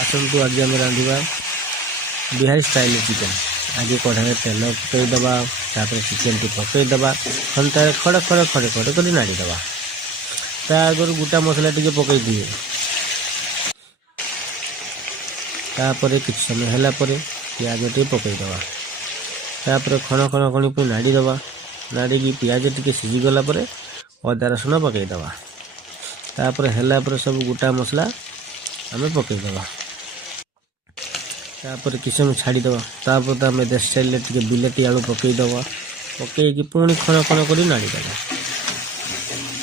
आसतु आज आम रांधा Bihari style chicken. आगे कढ़ाई तेल पकईदबा चिकेन टी पकईदबा खंता खड़े खड़े खड़े खड़े कर नाड़ीदबा। ता आगर गोटा मसला टी पकई दिए। तापर कि समय है पियाज टी पकईदबा। तापर खण खण खणी पुणी नाड़ीदबा। नाड़ी पियाज टी सीझीगला अदा रसुण पकईदबा। तापर है सब गोटा मसला आम पकईदबा। तापर कि समय छाड़ीदबा। तापर तो आम देश स्टाइल टे बिलाती आलू पकईदबा। पकईकि पुणी खण खण कर नाड़ीदबा।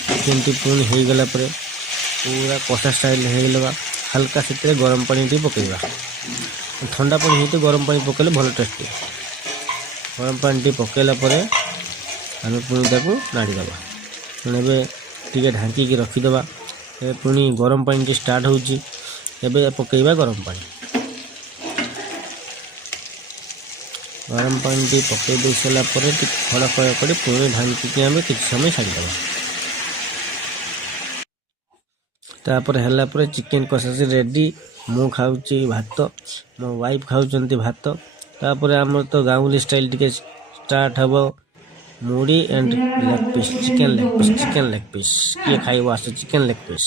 चिकेन टी पुणी हो गला पूरा कषा स्टाइल हो हल्का से गरम पानी टी पकईबा। ठंडा पानी हो तो गरम पानी पकड़े भल टेस्ट। गरम पानी टी पकईला आम पुणी नाड़ीदबा। पुणी टे ढांकी रखीदबा। पुणी गरम पानी टी स्टार्ट होची। एबे पकईबा गरम पानी। गरम पानी टी पकई दे सारा खड़ा खड़ा कर पुणी ढांकी आम कि समय छाड़ीदबा। तापर है चिकेन कषा से रेडी। मु खाऊची भात, मो वाइफ खाऊचंती भात। तापर आमर तो गाँवली स्टाइल टिके स्टार्ट हबो मुड़ी and leg piece, chicken leg piece. किए खाइबो आस चिकेन लेग पीस।